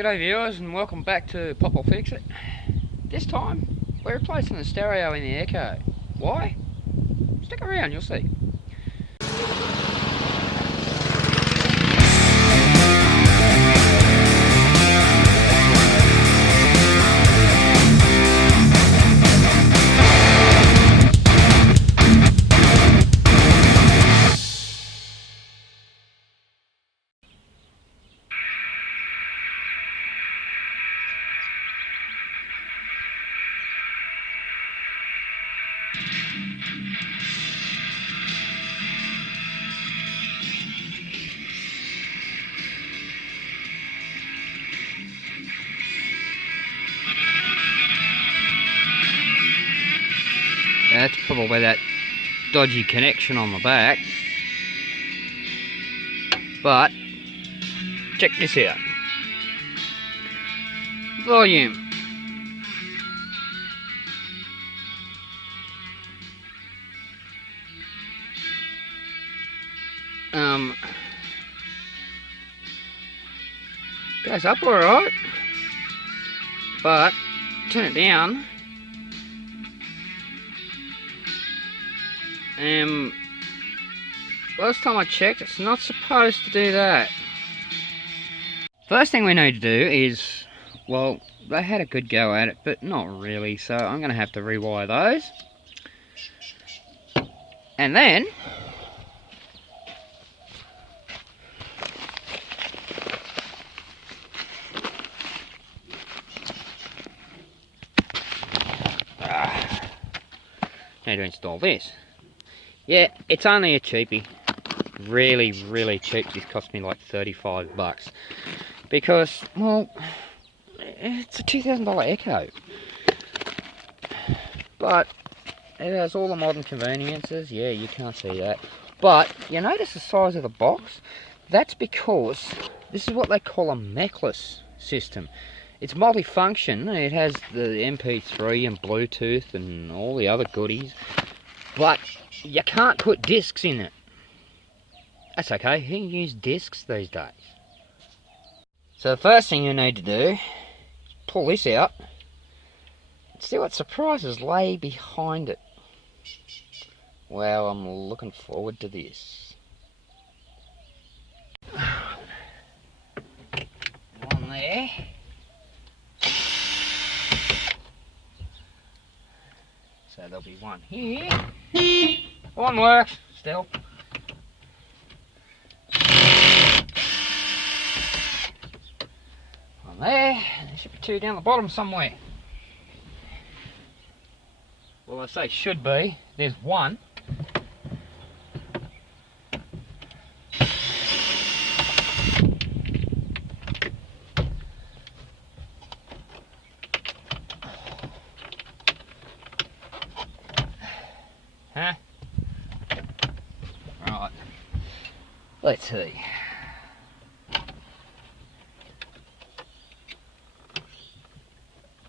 G'day viewers and welcome back to Pop or Fix It. This time we're replacing the stereo in the Echo. Why? Stick around, you'll see. That's probably that dodgy connection on the back. But check this out. Volume. Goes up alright. But turn it down. Last time I checked, it's not supposed to do that. First thing we need to do is, well, they had a good go at it, but not really, so I'm going to have to rewire those. And then, need to install this. Yeah, it's only a cheapie. Really cheap. This cost me like 35 bucks. Because, well, it's a $2,000 Echo. But it has all the modern conveniences. Yeah, you can't see that. But you notice the size of the box? That's because this is what they call a mechless system. It's multifunction. It has the MP3 and Bluetooth and all the other goodies. But you can't put discs in it. That's okay, you can use discs these days. So the first thing you need to do is pull this out and see what surprises lay behind it. Well, I'm looking forward to this. One there. So there'll be one here. One works still. One there. There should be two down the bottom somewhere. Well, I say should be. There's one. Huh? Right. Let's see.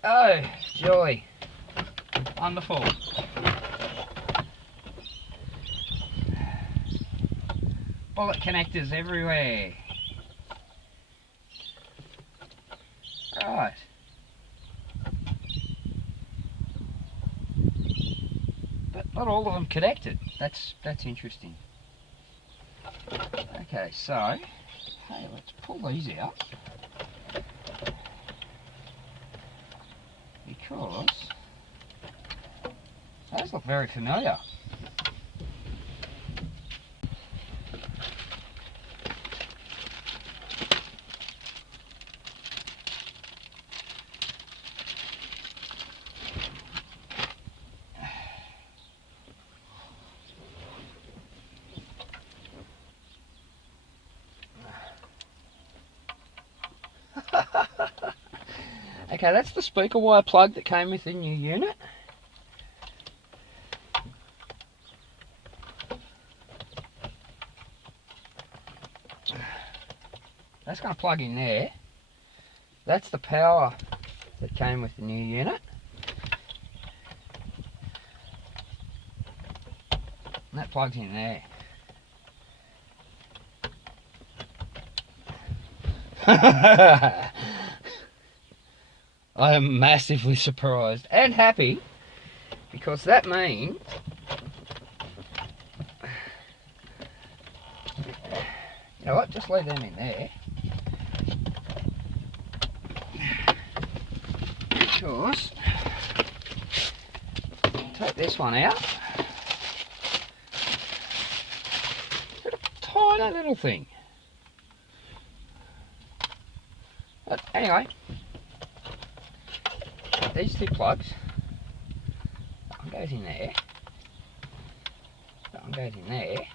Oh, joy. Wonderful. Bullet connectors everywhere. Right. But not all of them connected. That's interesting. Okay, so hey, let's pull these out because those look very familiar. Okay, that's the speaker wire plug that came with the new unit. That's going to plug in there. That's the power that came with the new unit. And that plugs in there. I am massively surprised and happy, because that means you know what, just leave them in there. Because take this one out. Tiny little thing. But anyway, these two plugs, that one goes in there, that one goes in there.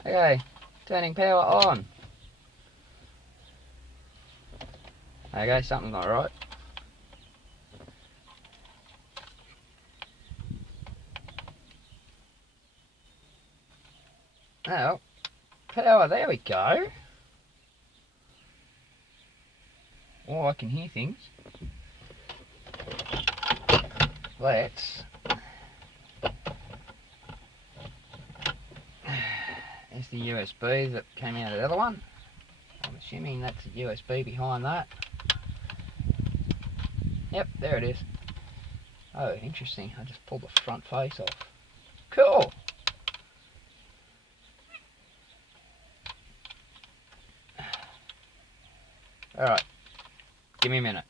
Okay, turning power on. Okay, something's not right. Oh, power, there we go. Oh, I can hear things. Let's... There's the USB that came out of the other one. I'm assuming that's a USB behind that. Yep, there it is. Oh, interesting. I just pulled the front face off. Cool. Alright, give me a minute.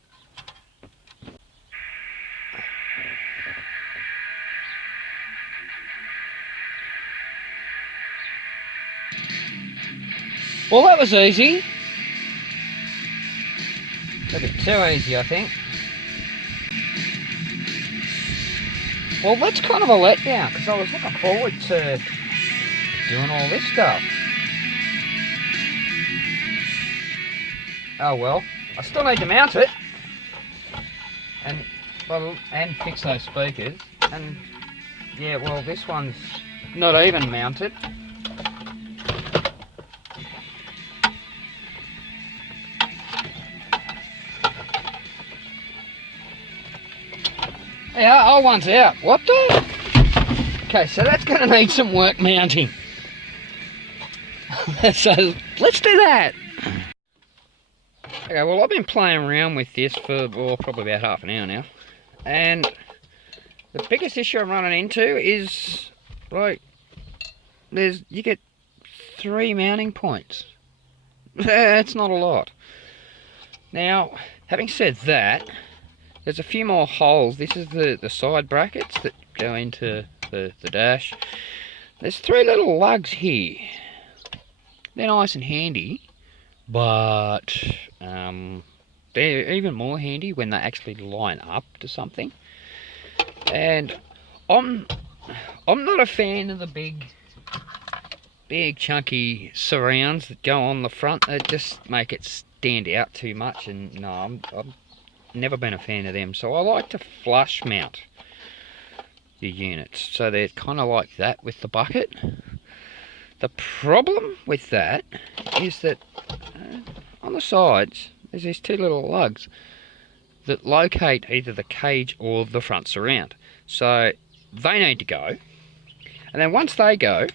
Well, that was easy. A bit too easy, I think. Well, that's kind of a letdown, because I was looking forward to doing all this stuff. Oh well, I still need to mount it, and well, and fix those speakers. And yeah, well, this one's not even mounted. Yeah, old one's out. What the? Okay, so that's going to need some work mounting. So let's do that. Okay, well, I've been playing around with this for probably about half an hour now, and the biggest issue I'm running into is like you get 3 mounting points. That's not a lot. Now, having said that, there's a few more holes. This is the side brackets that go into the dash. There's 3 little lugs here. They're nice and handy, but they're even more handy when they actually line up to something. And I'm not a fan of the big chunky surrounds that go on the front. They just make it stand out too much, and no, I've never been a fan of them. So I like to flush mount the units, so they're kind of like that with the bucket. The problem with that is that on the sides there's these 2 little lugs that locate either the cage or the front surround. So they need to go, and then once they go,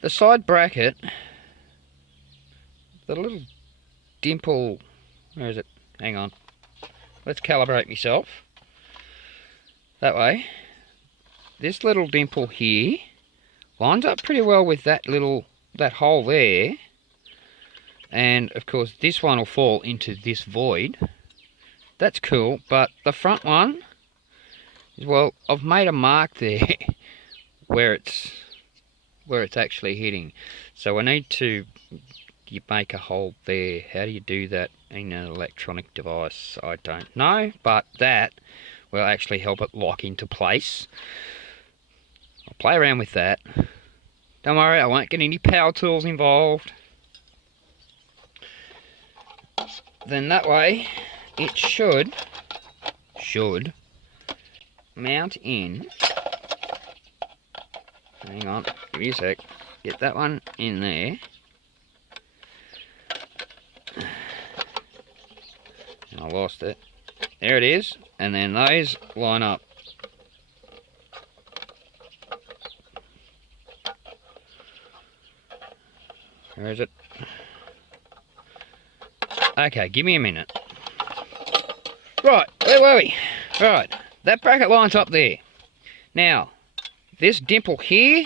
the side bracket, the little dimple, where is it? Hang on, let's calibrate myself. That way, this little dimple here lines up pretty well with that hole there, and of course this one will fall into this void. That's cool, but the front one, well, I've made a mark there where it's actually hitting. So I need to make a hole there. How do you do that in an electronic device? I don't know, but that will actually help it lock into place. I'll play around with that. Don't worry, I won't get any power tools involved. Then that way it should mount in. Hang on, give me a sec. Get that one in there. I lost it. There it is. And then those line up. Where is it? Okay, give me a minute. Right, where were we? Right, that bracket lines up there. Now, this dimple here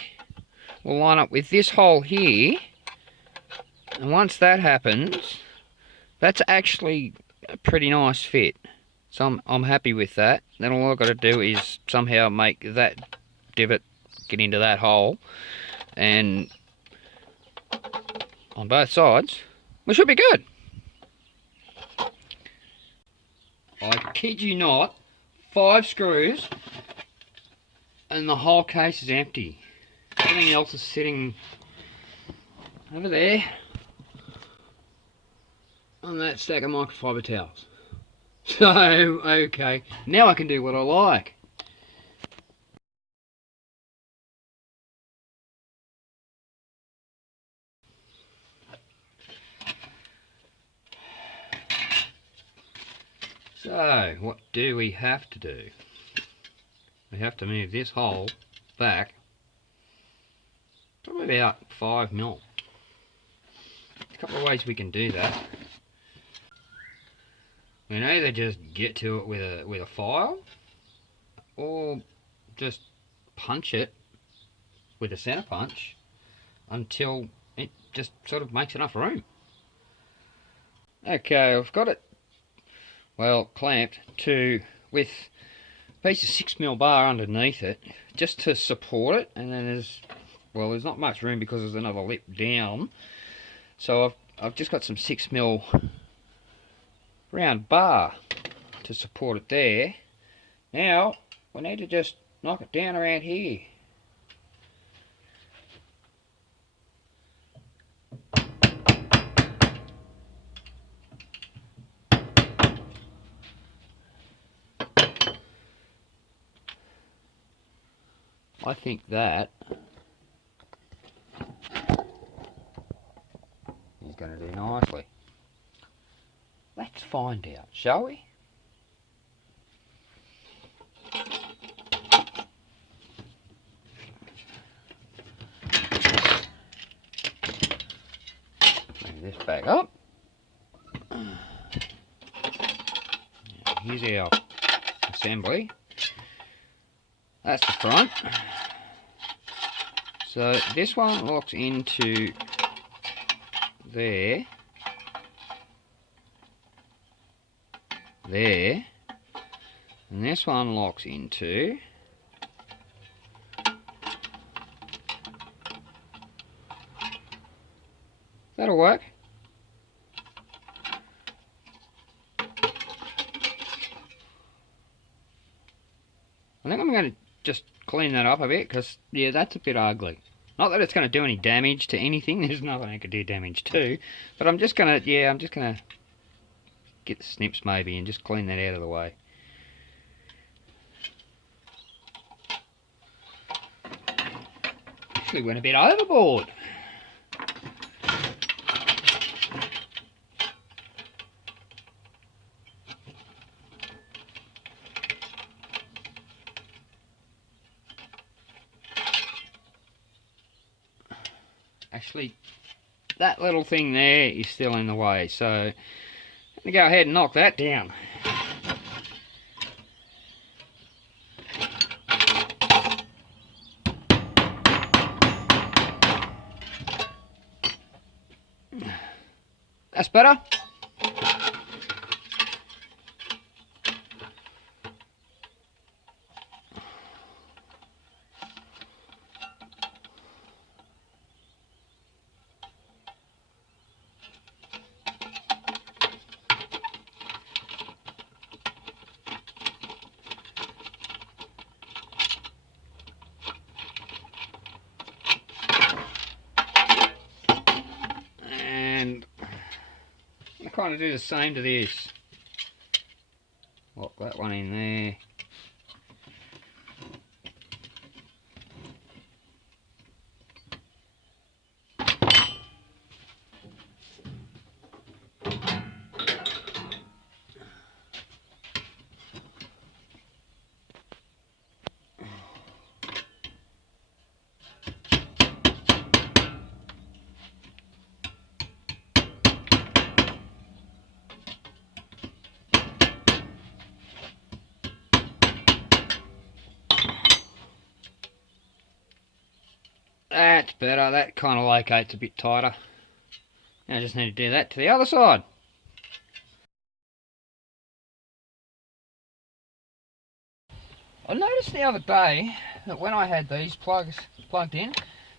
will line up with this hole here. And once that happens, that's actually a pretty nice fit. So I'm happy with that. Then all I've got to do is somehow make that divot get into that hole. And on both sides, we should be good. I kid you not, 5 screws and the whole case is empty. Everything else is sitting over there on that stack of microfiber towels. So, okay, now I can do what I like. So, what do we have to do? We have to move this hole back probably about 5 mil. A couple of ways we can do that. We can either just get to it with a file, or just punch it with a center punch until it just sort of makes enough room. Okay, I've got it well clamped to with a piece of 6mm bar underneath it just to support it, and then there's not much room because there's another lip down, so I've just got some 6mm round bar to support it there. Now we need to just knock it down around here. I think that is going to do nicely. Let's find out, shall we? Bring this back up. Here's our assembly. That's the front. So this one locks into there, and this one locks into that'll work. I think I'm going to just clean that up a bit, because yeah, that's a bit ugly. Not that it's going to do any damage to anything. There's nothing I could do damage to, but I'm just going to get the snips maybe and just clean that out of the way. Actually went a bit overboard. Actually, that little thing there is still in the way, so I'm going to go ahead and knock that down. That's better. Kind of do the same to this. Lock that one in there. better. That kind of locates a bit tighter. Now I just need to do that to the other side. I noticed the other day that when I had these plugs plugged in,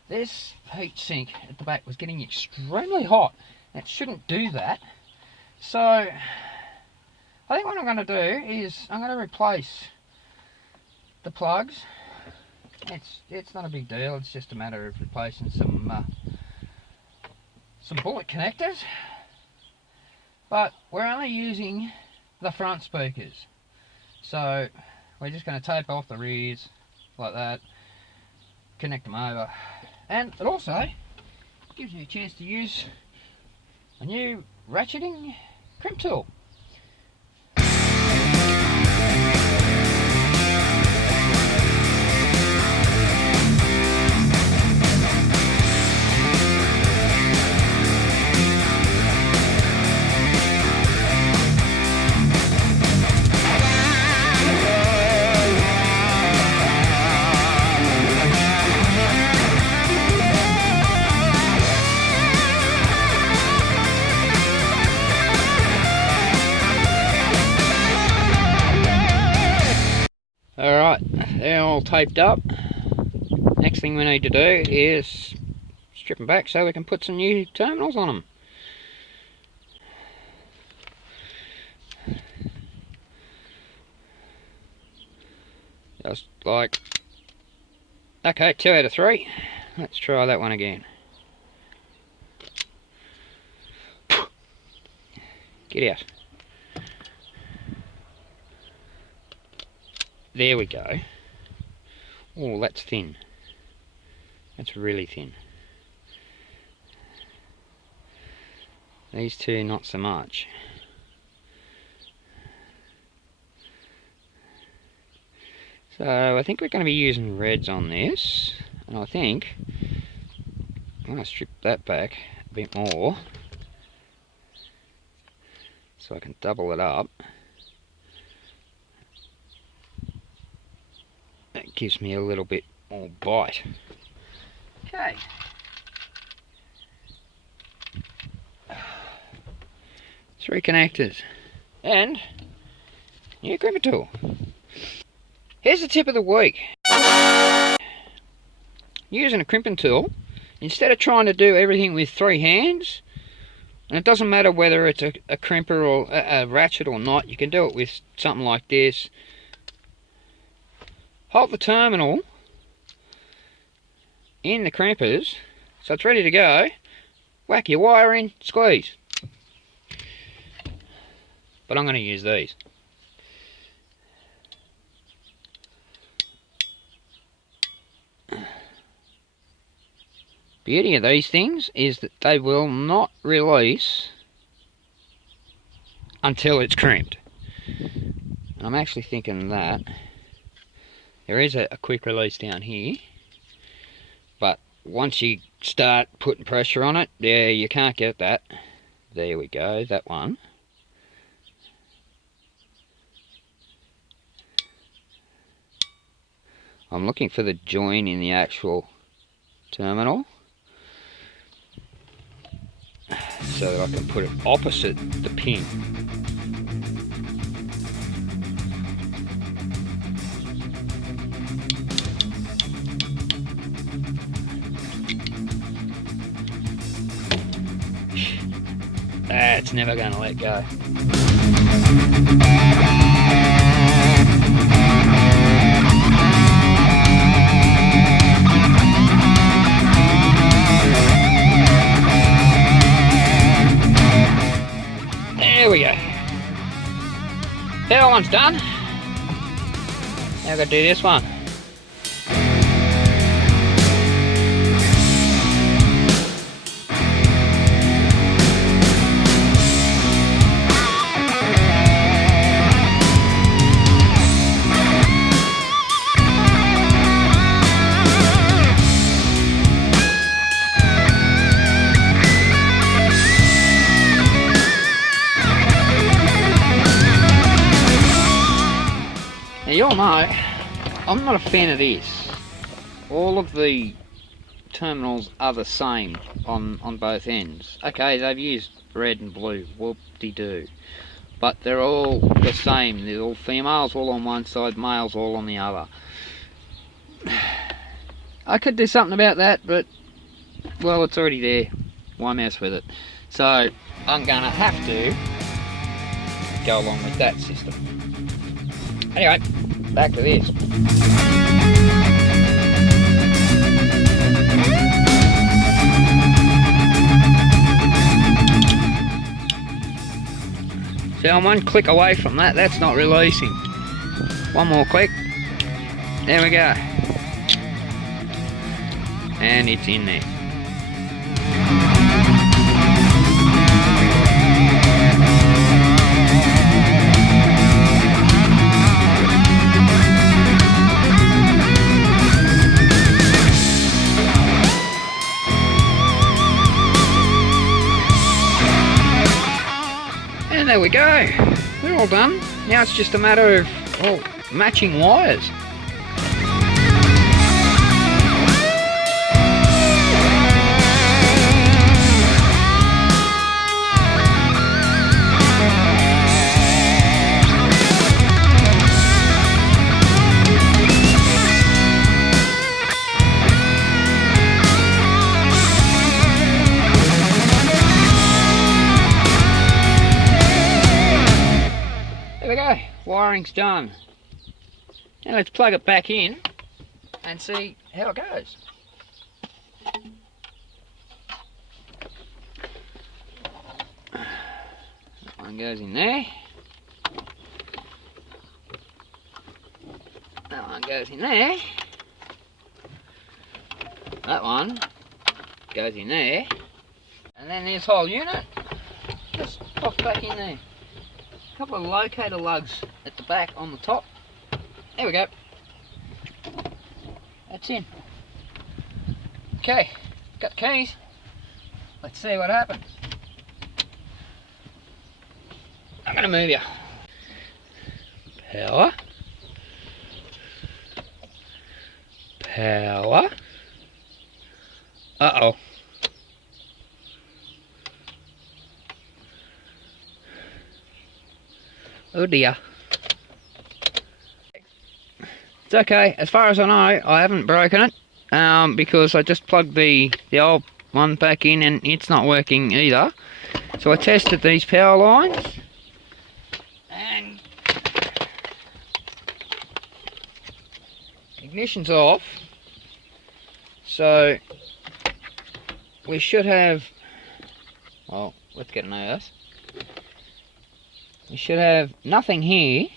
this heat sink at the back was getting extremely hot. It shouldn't do that. So I think what I'm going to do is I'm going to replace the plugs. It's not a big deal, it's just a matter of replacing some bullet connectors. But we're only using the front speakers. So we're just going to tape off the rears like that, connect them over, and it also gives you a chance to use a new ratcheting crimp tool. Alright, they're all taped up. Next thing we need to do is strip them back so we can put some new terminals on them. Just like, okay, 2 out of 3. Let's try that one again. Get out. There we go. Oh, that's thin. That's really thin. These two, not so much. So I think we're going to be using reds on this, and I think I'm going to strip that back a bit more so I can double it up. That gives me a little bit more bite. Okay. 3 connectors and new gripper tool. Here's the tip of the week. Using a crimping tool, instead of trying to do everything with 3 hands, and it doesn't matter whether it's a crimper or a ratchet or not, you can do it with something like this. Hold the terminal in the crimpers so it's ready to go, whack your wire in, squeeze. But I'm going to use these. Beauty of these things is that they will not release until it's crimped. And I'm actually thinking that there is a quick release down here, but once you start putting pressure on it, yeah, you can't get that. There we go, that one. I'm looking for the join in the actual terminal so that I can put it opposite the pin. That's never going to let go. There we go. That one's done. Now I've got to do this one. Now you all know, I'm not a fan of this. All of the terminals are the same on both ends. Okay, they've used red and blue, whoop-de-doo. But they're all the same. They're all females all on one side, males all on the other. I could do something about that, but, well, it's already there. Why mess with it? So, I'm going to have to go along with that system. Anyway, back to this. So I'm one click away from that, that's not releasing. One more click. There we go. And it's in there. And there we go. We're all done. Now it's just a matter of matching wires. There we go, wiring's done. Now let's plug it back in and see how it goes. That one goes in there. That one goes in there. That one goes in there. And then this whole unit just pops back in there. A couple of locator lugs at the back on the top. There we go. That's in. Okay, got the keys. Let's see what happens. I'm gonna move you. Power. Power. Uh-oh. Oh dear. It's okay, as far as I know, I haven't broken it, because I just plugged the old one back in and it's not working either. So I tested these power lines, and ignition's off, so we should have, well, let's get an earth. We should have nothing here.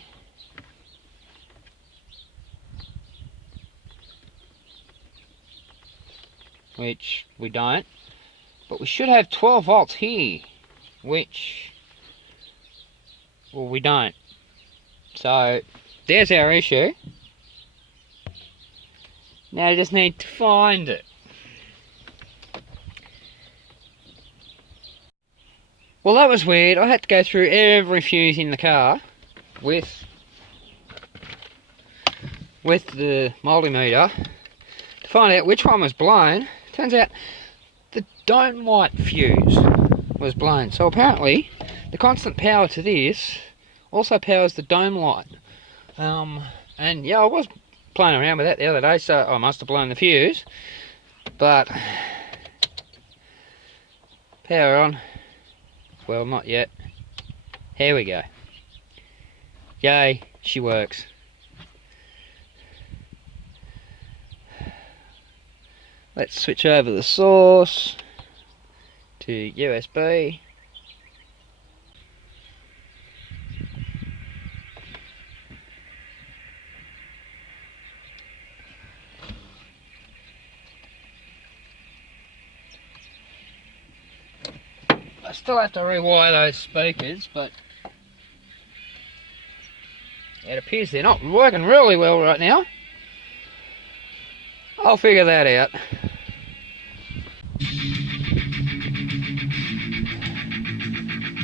Which we don't. But we should have 12 volts here. Which, well, we don't. So, there's our issue. Now I just need to find it. Well, that was weird. I had to go through every fuse in the car with the multimeter to find out which one was blown. Turns out the dome light fuse was blown. So apparently the constant power to this also powers the dome light. And yeah, I was playing around with that the other day, so I must have blown the fuse. But power on. Well, not yet. Here we go. Yay, she works. Let's switch over the source to USB. I still have to rewire those speakers, but it appears they're not working really well right now. I'll figure that out.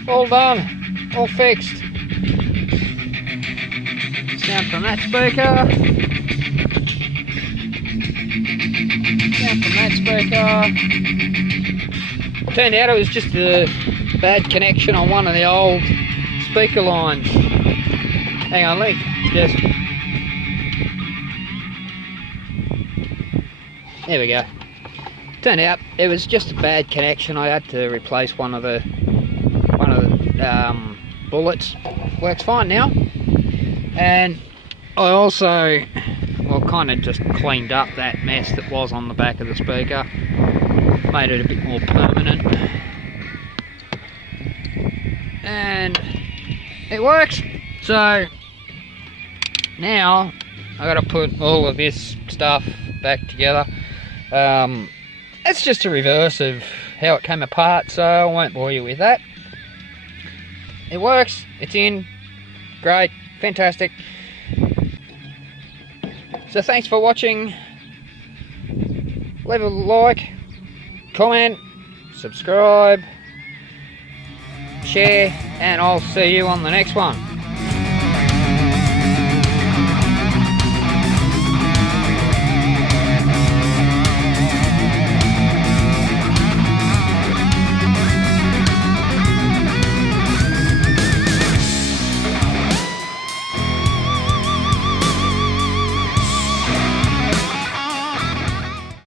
All done, all fixed. Sound from that speaker. Sound from that speaker. speaker. Turned out it was just a bad connection on one of the old speaker lines. Hang on, let me just... There we go. Turned out it was just a bad connection. I had to replace one of the bullets. Works fine now. And I also, well, kind of just cleaned up that mess that was on the back of the speaker. Made it a bit more permanent. And it works. So now I got to put all of this stuff back together. It's just a reverse of how it came apart, so I won't bore you with that. It works, it's in, great, fantastic. So thanks for watching. Leave a like, comment, subscribe, share, and I'll see you on the next one.